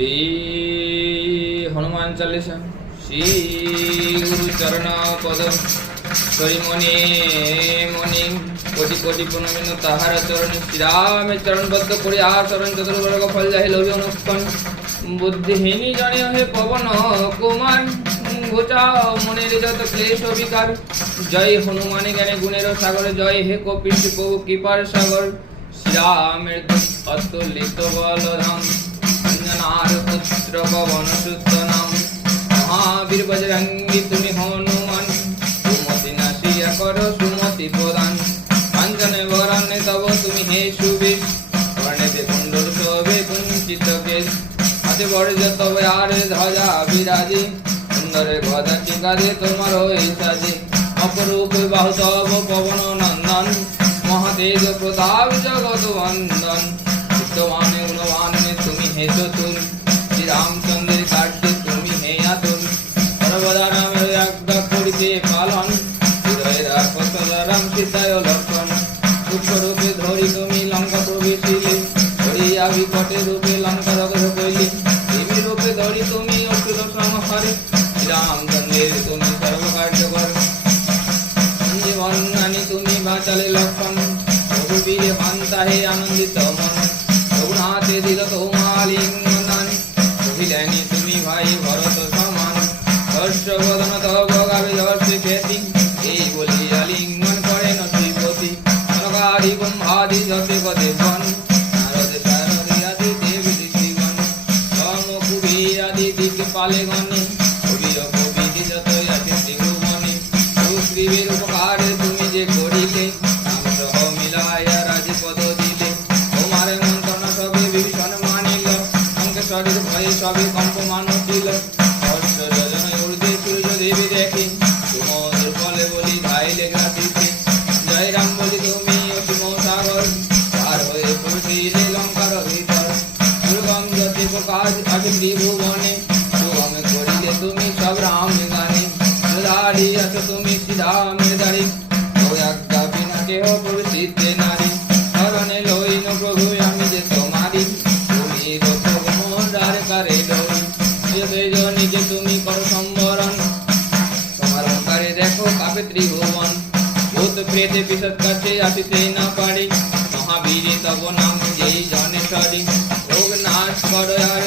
श्री हनुमान चालीसा श्री गुरु चरण पद करी मणि मणि कोटि कोटि पुनमिन ताहार चरण श्री राम चरणबद्ध करी आचरण चतुर्वर्ग फल जाहि लोभी अनुष्पन्न बुद्धिहीनी जने हे पवन कुमार घुचाओ मनेर जत क्लेश विकार जय हनुमान ज्ञाने गुणेर सागर जय हे कपीश प्रभु कृपार सागर श्री रामेर अतुलित बलधाम अंजनार पुत्र पवन सुत नाम महावीर बजरंगी तुम्हें हनुमान सुमति नाशिया करो सुमति प्रदान अंजने वरने तब तुम्हें हे सुबेश वर्णे कुंडल शोभे कुंचित केश हाथे बड़े तब यार ध्वजा विराजे सुंदर गदा टीका दे तुम्हारो साजे अपरूप बाहु तब पवन नंदन महातेज प्रताप जगत वंदन विद्वान गुणवान तुम्हें हे चतुर श्री रामचंद्र कार्य तुम्हें हे अतुर सर्वदा नाम आज्ञा करिते पालन हृदय राखो सदाराम सीताय लक्षण सूक्ष्म रूपे धरि तुम्हें लंका प्रवेशिले करिया विकटे रूपे लंका रगड़ कइले देवी रूपे धरि तुम्हें असुर संहारे श्री रामचंद्र तुम्हें सर्व कार्य कर जीवन तुम्हें बाँचाले लक्षण रघुवीर हंता हे आनंदित मन रघुनाथे दिल তোমালিঙ্গন কহিলেনি তুমি ভাই ভরত সমান হর্ষবদন তব গাবে যশে খ্যাতি এই বলি আলিঙ্গন করেন শ্রীপতি নরকারি ব্রহ্মাদি যতে গদে বন নারদ শারদ আদি দেব ঋষিগণ তম কুবের আদি দিকপালে গণে কবি কবি যত আছে ত্রিভুবনে সুগ্রীবের উপকারে তুমি যে করিলে নাম সহ মিলায়া রাজপদ দিলে তোমার মন্ত্রণা সবে বিভীষণ মানিল অঙ্কেশ্বরের ভয়ে সবে কম্পমান দিল হর্ষ যোজনে ঊর্ধ্বে সূর্য দেবী দেখে তোমার ফলে বলি ধাইলে ঘাটিতে জয় রাম বলি তুমি অসীম সাগর পার হয়ে পৌঁছিলে লঙ্কার ভিতর দুর্গম যতি কাজ আছে ত্রিভুবনে সুগম করিলে তুমি সব রাম গানে দাঁড়ি আছো তুমি শ্রীরামের দাঁড়ি আজ্ঞা বিনা কেহ প্রবৃত্তে নারী শরণে লইন প্রভু আমি যে তোমারি তুমি রক্ষক মোহনদার কারে ডরি নিজে তুমি করো সম্বরণ তোমার অঙ্কারে দেখো কাপে ত্রিভুবন ভূত প্রেতে পিশাচ কাছে আসিতে না পারে মহাবীরে তব নাম যেই জনে সরি রোগ নাশ করো আর